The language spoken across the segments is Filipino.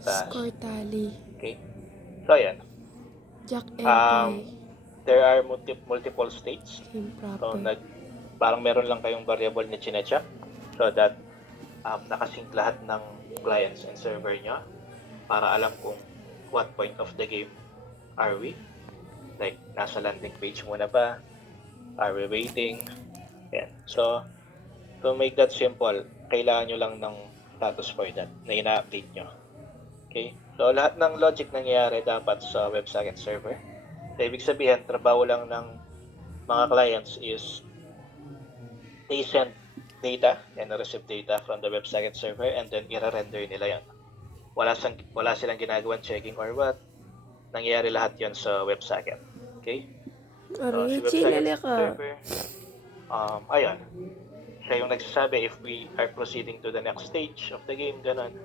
taas. Score tally. Okay? So, ayan. Jack and play. There are multiple states. Team So, proper. parang meron lang kayong variable na chinecheck so that nakasync lahat ng clients and server nyo para alam kung what point of the game are we. Like, nasa landing page muna ba? Are we waiting? Yan. So, to make that simple, kailangan nyo lang ng status for that na ina-update nyo. Okay? So, lahat ng logic nangyayari dapat sa WebSocket server. So, ibig sabihin, trabaho lang ng mga clients is they send data and receive data from the WebSocket server and then i-render nila yan. Wala silang ginagawang checking or what. Nangyayari lahat yan sa WebSocket. Okay? So, si WebSocket server, ayun. Siya yung nagsasabi if we are proceeding to the next stage of the game, ganun.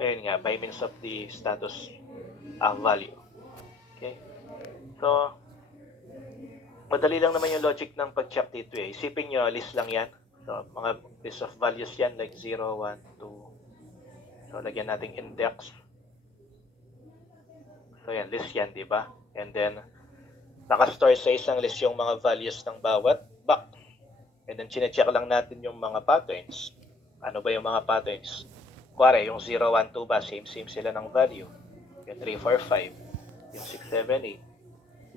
Ayun nga, by means of the status value. Okay? So, madali lang naman yung logic ng pag-check dito eh. Isipin nyo, list lang yan. So, mga list of values yan like 0, 1, 2. So, lagyan natin index. So, yan, list yan, di ba? And then, nakastore sa isang list yung mga values ng bawat box. And then, chinecheck lang natin yung mga patterns. Ano ba yung mga patterns? Kuwari, yung 0, 1, 2 ba? Same sila ng value. Yung 3, 4, 5. Yung 6, 7, 8.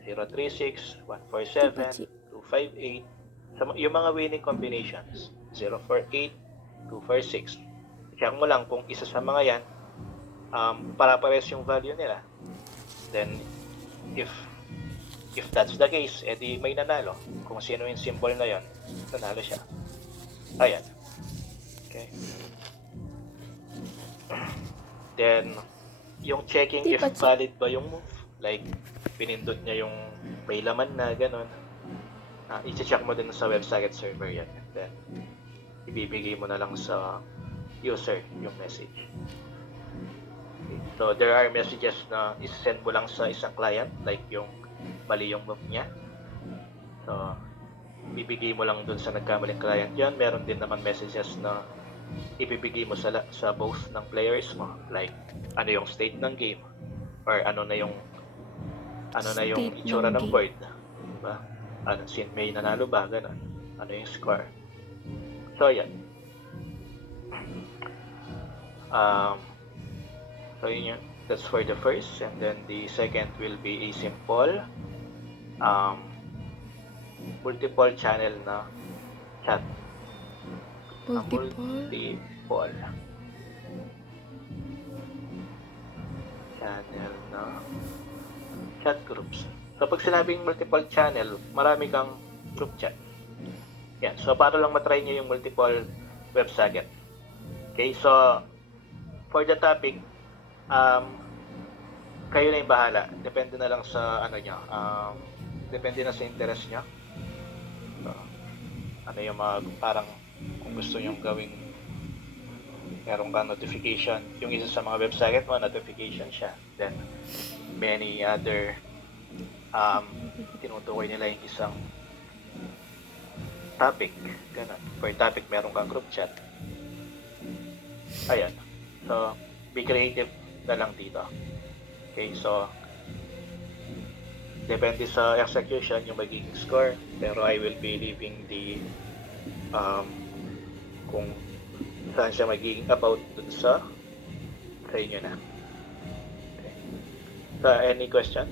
036, 147, 258. So, yung mga winning combinations, 048, 246. Check mo lang kung isa sa mga yan, para-pares yung value nila. Then, if that's the case, edi may nanalo. Kung sino yung symbol na yon, nanalo siya. Ayan. Okay. Then, yung checking if valid ba yung move. Like, pinindot niya yung may laman na gano'n. I-check mo din sa WebSocket server yan. And then, ibibigay mo na lang sa user yung message. Okay. So, there are messages na isend mo lang sa isang client, like yung mali yung move niya. So, ibibigay mo lang dun sa nagkamaling client yan. Meron din naman messages na ibibigay mo sa both ng players mo. Like, ano yung state ng game. Or ano na yung itsura ng board. Diba? Ano, may nanalo ba? Ganun. Ano yung score. So, yan. So, yun yun. That's for the first. And then, the second will be a simple multiple channel na chat. Multiple channel na chat groups. So, pag sinabing multiple channel, marami kang group chat. Yan. So, para lang matry nyo yung multiple WebSocket. Okay, so, for the topic, kayo na yung bahala. Depende na lang sa, depende na sa interest nyo. So, ano yung mga, parang, kung gusto nyo gawing, meron kang notification. Yung isa sa mga WebSocket mo, notification siya. Then, many other tinutukoy nila yung isang topic. Ganun. Per topic, meron kang group chat. Ayan. So, be creative na lang dito. Okay, so, depende sa execution yung magiging score. Pero I will be leaving the kung saan siya magiging about dun sa inyo na. Okay. So, any question?